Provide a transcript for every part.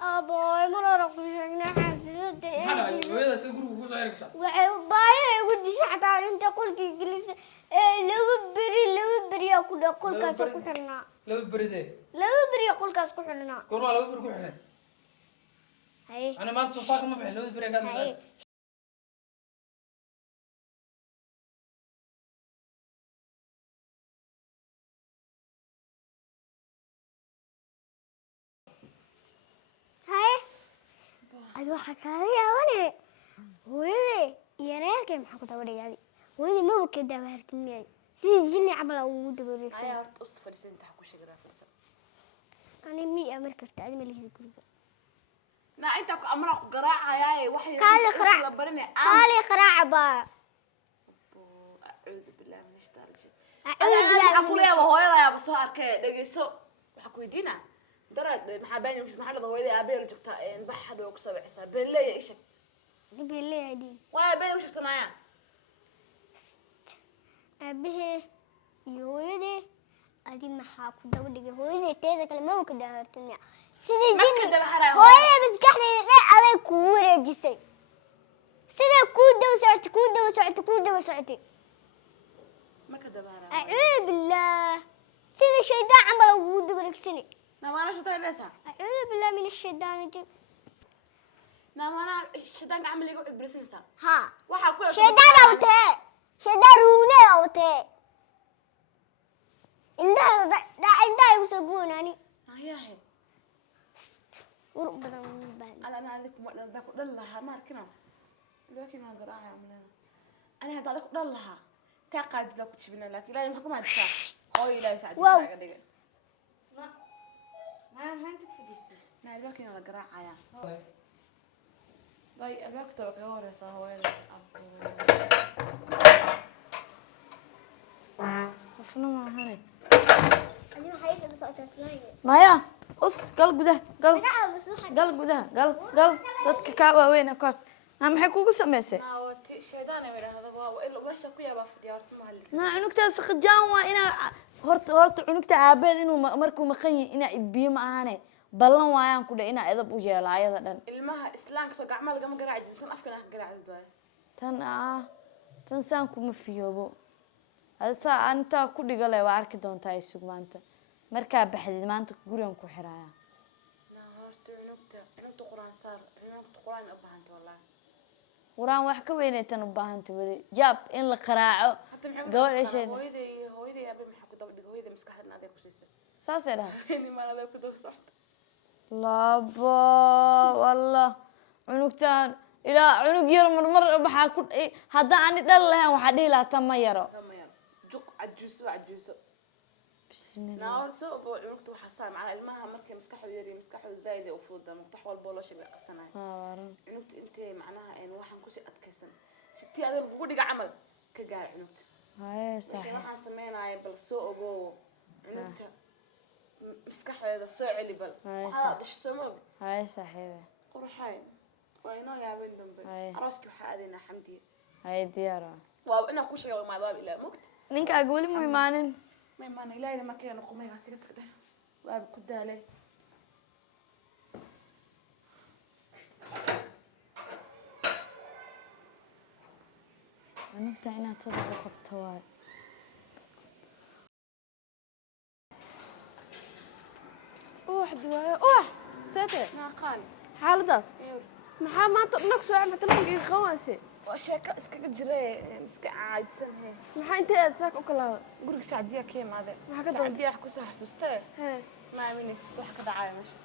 أبوي مرة قلنا حاسة هذا سكرو وعباية ودي شحت على أنت قلت جلس لو بري أقول كاس كحرنا لو بري أقول كاس كحرنا كورا لو بري كحرنا هاي أنا ما تصاق ما بحل لو بري قال أدو حكاري أنا ويلي يا كم حكوا توري هذه ويلي ما بكده بهرتني سيد جني عمل أود بريك سنة أنا هرت أصفر سنة تحكوا شجرة في السنة أنا مي أمريكا استعد مليه الجروب نا أنت أمرك قراعة ياي وحي قالي قراعة با أعوذ بالله من الشيطان الرجيم أنا أقول يا وهاي يا بس هارك دقيسو حكوا يدينا درد محابين مش محل ضويلي أبي رجعت نبحر وكسب حساب بالله يا إيشك بالله دي وأبي وش تنايا أبيه يويدي أدي محاك دودي هويدي تيجي كلمة وكده هرتني سيدي جيني هويدي بس كحني لا على كورة جسي سيدي كودة وسعتي ما كده بهرا أعوذ بالله سيدي شيطان عمل وود بركسني نعم أنا شيطان لسه أعوذ بالله من الشيطان الرجيم نعم أنا الشيطان عمل يقعد برسنسا ها وحكوا شيطان أوتي شيطان رونه أوتي إنده يوسقون يعني هي ورب بدن من بعد أنا عندكم ولا ذاك ضلها ما ركنا لكن ما قراءة عملنا أنا هذا ذاك ضلها تقعد ذاك تشبنا لكن لا يمكن ما تسا أوي لا يساعد يساعد ما هنتك في جسمي ما لكن أنا قراءة يا ضي أبيك توك أوري صهوين طفنا ما هني أنا حياتي بس أتسلعي مايا أص قلب ده قلب ضدك كعبة وينك هم حكوا سمسة شيطان يا هذا وإلا باش كويا بافديارت مهلك ما عنكتا سخجان وإنا هرت عنكتا عابد إنه مركو مخني إنا إبيه معاني بلن ويان كده إنا إذا بوجي العيادة دن المها إسلام سو عمل جم قراعد تن أفكنا قراعد دواي تن سانكو مفيوبو هذا سا أنت كل قلة وعارك دون تاي سوق ما أنت مركب بحد ما أنت قريم كحرايا نهارت عنكتا قرآن صار عنكتا قرآن أبهانت والله قرآن وحكي وينيتن أبهانت ولي جاب إن القراعة قول إيش هويدي يا أبي محكو دبدي هويدي مسكحنا هذا كوسيسة ساسة ده إني ما هذا كده صحت لا با والله عنكتان إلى عنق يرم مرة بحاكل إيه هذا عني دلها وحدي لا تم يرى جق عجوسو بسم الله ناور سو قول عنكت وحصان مع المها مركي مسكحو يري مسكحو زايدة وفوضة مقطحو البولوش اللي قبسناي عنكت أنت معناها إن واحد كوسي أتكسن ستي هذا بقولي عمل كجار عنكت هاي صحيح ما حسمينا بالسوق وجو عنكت مسكحو هذا السوق اللي بل هذا إيش سمو هاي صحيح قرحين وينو يا بنت دمبي عراسك وحادنا حمدي هاي ديارة وأنا كل شيء ما ضاب إلا مكت نينك أقولي ميمانن لا إذا ما كانوا قومي غسيت كده وأبي كده عليه أنا فتحنا تضرب خطوات واحد ساتر ناقان حالده maxaa maanta dhaq soo cad telefonkii qawaase waa sheeko iska jiray iska caadsan he maxaa inta aad saak u kala guriga saacadiya ka imaade maxaa ka saacadiya ku soo xasuustay ma aaminaysa wax ka dhacay meeshaas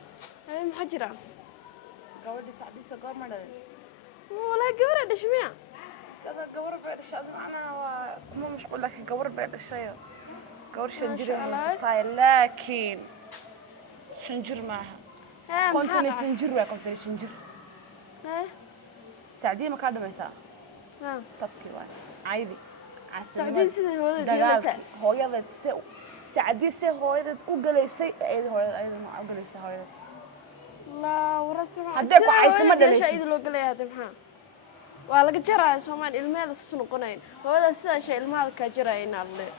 maxaa jira gabadhi saacadiisa soo goor madhay wala gabar dhashmiya kada gabar bay dhashay macnaha waa kuma mashquul laakiin gabar bay dhashay gabar shan jir haystay laakiin shan jir maaha konton shan jir سعدية ما كان دميسا تبكي واي عيبي سعدية سيد هو يلا سعدية سيد هو يلا وقليسي أيد هو يلا أيد ما وقليسي هو يلا لا ورد سمع هديك وعايسة ما دليش أيد لو قلي هذا محا ولا كجرا سومان المال السنو قنين هو هذا الشيء المال كجرا ينالله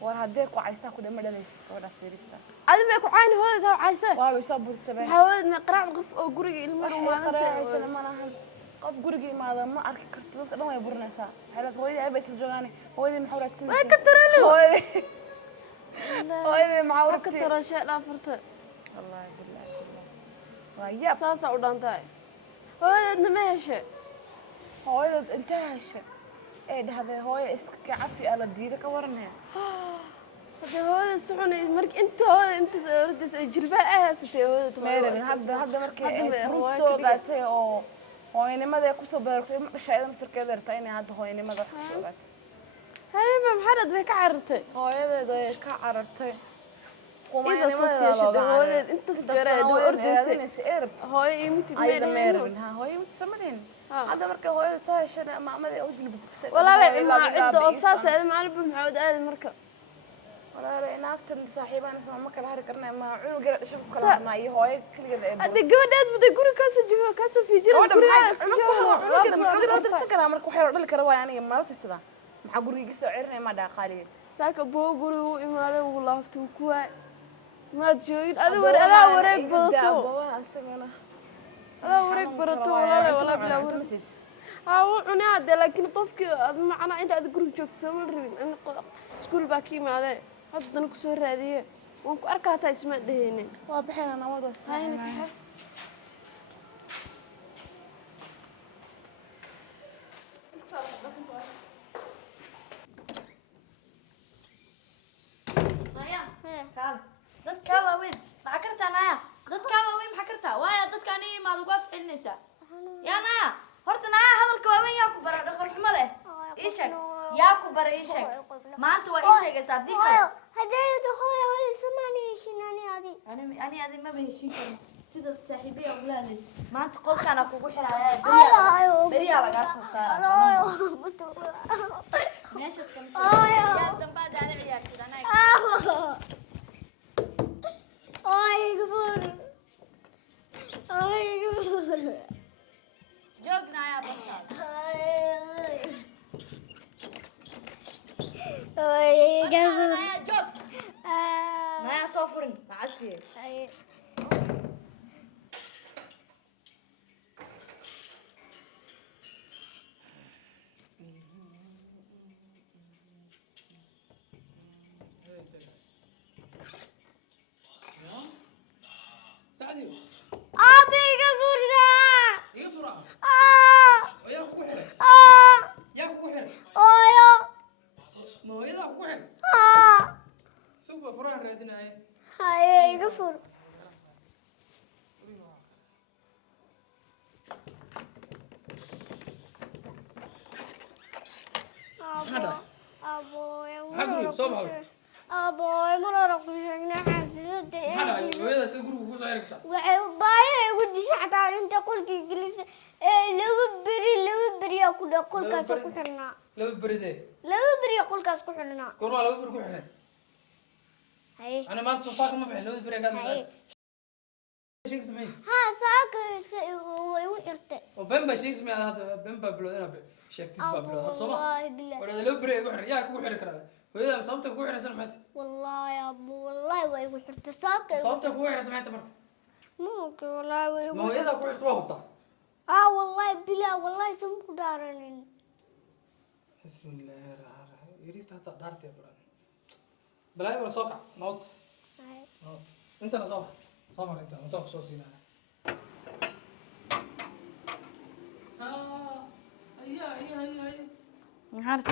war haddee ku caysaa ku dhama dhalaysid gabadhaas yariista adi may ku cayni hooyada taa caysa waa way soo buudsabeen hawad ma qarac qof oo guriga ilmo qaraacaysan ma lahan qof guriga imaada ma arki karto dadka dhan way burinaysaa xeelad hooyadii ay isla joogaan hooyadii maxaa raadsanaysaa way ka taralo hooyadii maxaa ka tarashay dhaafarta wallahi billahi waa yab saasa u dhantay hooyadna ma heshay hooyada inta heshay ee dhahday hooyo iska cafi ala diida ka waranay hada hooyada suxunay markii inta hooyada inta ordis ay jilbaa ahaysatay hooyada meeran hadda markii ay runta soo gaatay oo hooyanimada ay ku soo beertay ma dhashay naftarkeeda yartay inay hadda hooyanimada wax ku soo gaatay hayba maxaad way ka carartay hooyadeed way ka carartay hooyada inta jeeray ordis hooyo imitid meeran ha hooyo imid samadeen هذا مركب هو صاير شنا ما أدري أوجل بتستوي ولا لا ما عدة أساس هذا ما نبي محمد هذا المركب ولا لا أنا أكتر صاحبة أنا اسمه مكان هاري كرنا ما عينه قرأ شوف كلام معي هو كل كذا هذا جودات بدي يقول كاس جوا كاس في جرس عينه قرأ سكر مركب حير ولا كروا يعني ما رأيت كذا مع قري قصة عيرنا ما داخلي ساك أبوه قروا إما هذا والله فتوكوا ما تجوين هذا ورق بلطو لا ورق برتو ولا بلا ورق عنا هذا لكن قفك معنا أنت هذا جروب جوك سامر ربين أنا سكول باكي ما هذا هذا أنا كسر هذه وأنك أركض اسمه دهينين واضحين أنا ما بس هاي نفحة تعال ضد كوا وين حكرتها نايا ضد كوا وين حكرتها وايا ضد كاني ما دوقف حنسا يا نايا هرت نايا هذا الكوابين ياكو برا دخل حمله إيشك ياكو برا إيشك ما أنت وإيشك يا صديق هدايا هويا ولا سمعني شناني هذه أنا هذه ما بهشين سيدة صاحبية أولادي ما أنت قلت أنا أكو بحلا بريا على قاس الصار ماشي كم يا دمباد على عيال كذا أنا كبر كبر جوقنا يا بطل كبر يا جوق ما يا صفرن مع السير لو بريده لو بري يقول كاس كحرنا كوروا لو بري كحرنا هاي انا ما انت صاحب ما بحل لو بري قال شيء اسمه ها ساك ويرت وبمبا شيء اسمه هذا بمبا بلو انا شيكت بلو هذا صباح والله بالله ولا لو بري كحر ياك كحر كذا وإذا صوبتك كحر سمعت والله يا ابو والله ويرت ساك صوبتك كحر سمعت مرة ممكن والله ما هو إذا كحر توهبطه والله بالله والله سمك دارنين بسم الله الرحمن الرحيم يريد حتى دارتي يا بران بلاي ولا صوقع نوت نوت انت انا صوقع صوقع انت متوقع صوصينا هيا محارت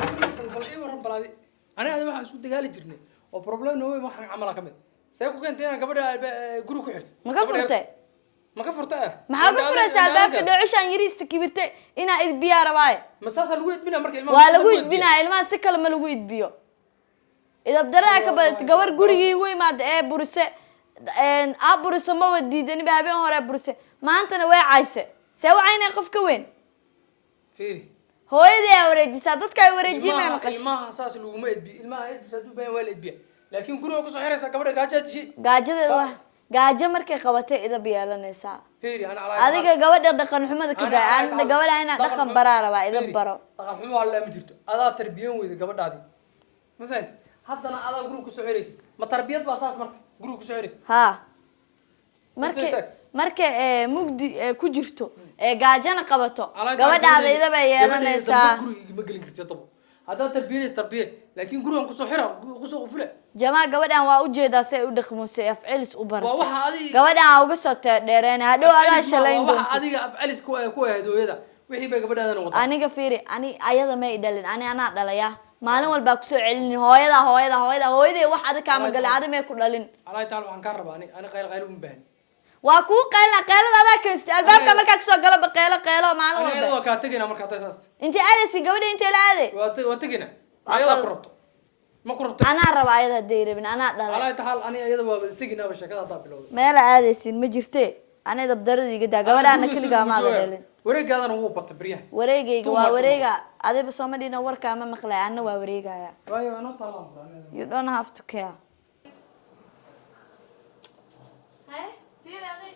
بل ايه ورن بلادي انا هذا waxaan isku dagaali jirnay oo problem no way waxaan amala kamid say ku keentay inaan gabadha guri ku xirtay ma ka furtay ما كفرتها ما كفرتها الباب كدوعشان يريست كبرتي إنا إدبيا رواي مساس لو يدبنا مركي الماء ولا لو يدبنا الماء سكر ما لو يدبيو إذا بدرك بدور جوري وي ما برسة إن برسة ما ودي دني بهابين هورا برسة ما أنت نوع عايسة سوى عيني قف كوين فيري هو إذا ورجي صادت كاي ورجي ما مقش الماء أساس لو ما يدبي الماء يدبي صادو بين ولا يدبي لكن جوري كوسو حيرة سكبر جاجة شيء جاجة gaajo markay qabatay ida biyaalanaysa fiiri ana adiga gabadha dhaqan xumada ka daa aan gabadha ina dhaqan baraaraba ida baro dhaqan xumo wala ma jirto adaa tarbiyan weyda gabadhaadi ma fahanti haddana adaa guriga kusoo xiraysa ma tarbiyad baa saas marka guriga kusoo xiraysa ها marka mugdi ku jirto gaajana qabato gabadhaadayda bay yeelanaysaa guriga ma gelin kartid tobo hadda tarbiyad tarbiya laakiin gurigan kusoo xira kusoo qufule jamaa gabadhan waa u jeedaa say u dhaqmusay afcilis u waa baratay waxa adiga gabadhan uga soo dheereen hadhow adaa shalayn waxa doonto adiga afcilis ku ahayd hooyada wixii bay gabadhaadana wadaa aniga fiiri ani ayada may dhalin anaa dhalaya maalin walba ku soo celin hooyaday wax adag kaama galay adig may ku dhalin allah taala waxaan ka rabaa ani qayl uma baahni waa ku qaylada adaa keensta albaabka markaa kasoo galo qaylo maalin aniga walba waa ka tagina marka taas inta aadaysi gabadha inta la aaday waa tagina ayada ku rabto ma ku rabto anaa raba ayada haday rabin anaa dhalay allah taala ani ayada waa tagina ba sheekada taa bilowday meel aadaysin ma jirte anay dabdarada iga daa gabadhaana kaligaa maada dhalin wareegaadana wuu batay baryaha wareegayga waa wareega adiba Soomaaliina warka ma maqlay anna waa wareegaya waayo ana talaan you don't have to care hay fiir aday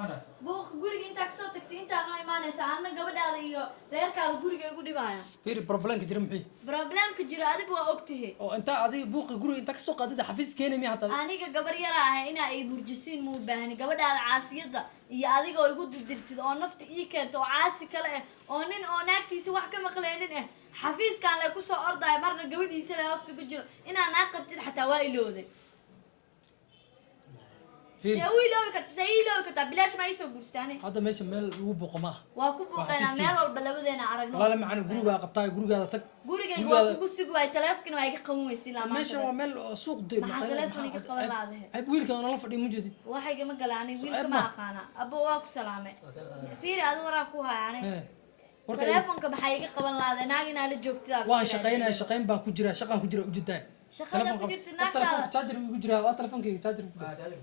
hada buuq guriga intaa kasoo tagtay intaa noo imaanaysa anna gabadhaada iyo reerkaada guriga igu dhibaya fiiri problemka jira maxay problemka jiro adiba waa ogtahay oo inta adiga buuqi guriga inta kasoo qaadida xafiis keenay miya hataa aniga gabar yar ah inaa ay burjisiin muu baahni gabadhaada caasiyada iyo adiga oo igu dirtirtid oo nafta ii keento oo caasi kale ah oo nin oo naagtiisa wax ka maqleenin ah xafiiskan la ku soo orday marna gabadhiisa la hoosta ku jiro inaa naag qabtid xataa waa ilooday fiiri sayiloobi kartaa bilaash ma isoo guurstaane hadda meesha meel lagu buuqo ma waa ku buuqeynaa meel walba labadeena aragno walaal macna guriga qabtaa gurigaada tag gurigayga waa kugu sugi waay taleefkana waa iga qaban weysi laa meesha waa meel suuq deeb maxaa taleefon iga qaban laadahay ay wiilka aan la fadhiyo mujadid waxayga ma galaanay wiilka ma aqaana abo waa ku salaamay fiiri adu waraa ku hayaanay taleefonka maxaa iga qaban laadahay naag inaa la joogtida waan shaqayn baan ku jira shaqaan ku jira ujeedaa shaqada ku jirta naagtaada charger ku jira waa taleefonkayga charger ku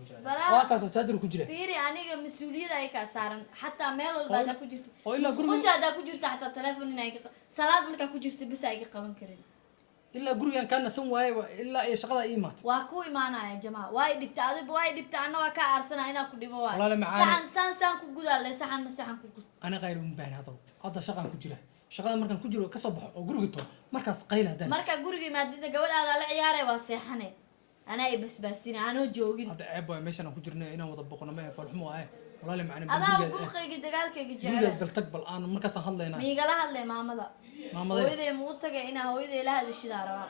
jira waa kaas charger ku jira fiiri aniga mas'uuliyada ay ka saaran xataa meel walba aad ku jirto oo ilaa guriga mushaada ku jirta xataa taleefon inay ka salaad markaa ku jirto bis ay ka qaban karin ilaa gurigan ka nasan waaye ilaa ay shaqada ii maat waa ku imaanaya jamaa way dhibta adiba way dhibta anna waa ka aarsana inaa ku dhibo waa walaal macaan saxan ku gudaalay saxan ma saxan ku gud ana qayr uma baahan hadda shaqaan ku jira shaqada markaan ku jiro ka soo baxo oo guriga to markaas qayl hadan marka guriga maadida gabadhaada la ciyaaray waa seexane ana ay basbaasina aanoo joogin hadda ceeb waa meeshan aan ku jirnay inaan wada boqono ma falxumo ah walaal macaan adaa buuqayga dagaalkayga jecel guriga bal tag bal aan markaas aan hadlaynaa miigala hadlay maamada hooyaday ma u tagay inaa hooyaday la hadashidaa rabaa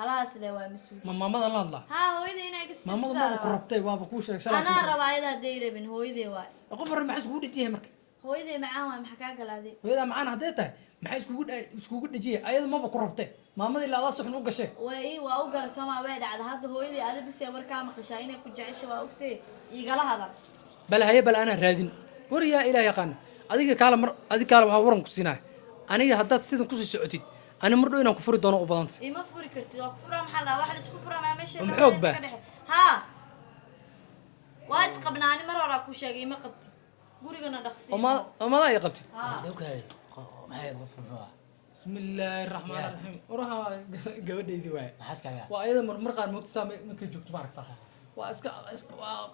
halaas le waa mas'uul maamada la hadlaa ha hooyaday inay ka maamada ma ku rabtay waaba ku sheeg shalay anaa rabaa ayada day rabin hooyaday waa qof hore maxay iskugu dhijiyay marka hooyaday macaan waa maxaa ka galaaday hooyada macaan haday tahay maxay iskugu dhijiyay ayada maba ku rabtay maamada ilaa adaa suxun u gashay way waa u gal Soomaa way dhacda hadda hooyaday aad bisay warka maqashaa inay ku jeceshay waa ogtay igala hadal bal haye bal ana raadin wariya ilaahay yaqaan adiga kaala waxa waran ku siinaa aniga haddaad sidan ku sii socotid ani mar dhow inaan ku furi doono u badanta ima furi kartid waa ku furaa maxaa la wax la isku furaa ma meesha xoog ba ha waa isqabnaani mar hore ku sheegay ima qabtid gurigana dhaqsi mada ay qabtid دوكاي ما هي غف محوا bismillaahi raxmaani raxiim oraha gabadhaydii waay حاسكاga waa ayada mar qaar moogta saamay markay joogto maaragta waa iska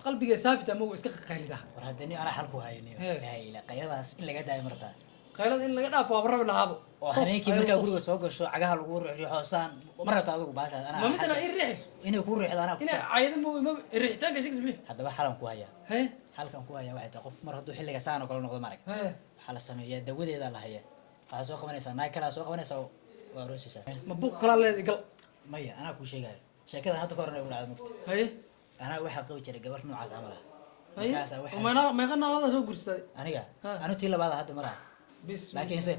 qalbiga saafita ama iska qaylidaa war hadani ana xalku hayni la ila qayadaas in laga daay martaa qaylada in laga dhaafo waa rab lahaabo oo habeenkii marka guriga soo gasho cagaha lagu riixo saan marata adigu baasha ana ma midna ay riixis inay ku riixdo ana ina ayada ma riixitaanka shaqsi mi hadaba xalan ku haya hay halkan ku haya waxay tahay qof mar hadduu xilliga saan oo kale noqdo marag waxa la sameeyaa dawadeeda la haya waxa soo qabanaysa naay kala soo qabanaysa waa roosisa ma buuq kala leeyahay gal maya ana ku sheegayo sheekada hadda ka horna ugu dhacdo mugti hay ana waxa qabi jiray gabar noocaas camal ah hay ma qana wada soo guursaday aniga anu tii labaad hadda maraa bis laakiin se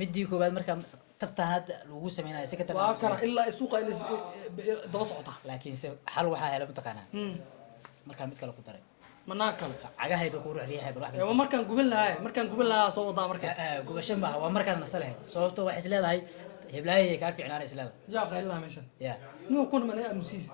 midii koobaad marka tabtaan hadda lagu sameeyay si ka tabaan waa kana ilaa suuqa ila daba socota laakiin se xal waxa helay mataqaana marka mid kale ku daray manaa kale cagahay ba ku riixay bar wax markaan guban lahaa soo wadaa marka gubasho ma waa markaan nasalahay sababtoo wax is leedahay heblaayay ka fiicnaan is leedahay yaa qaylaha meeshan ya nuu kun man amusiis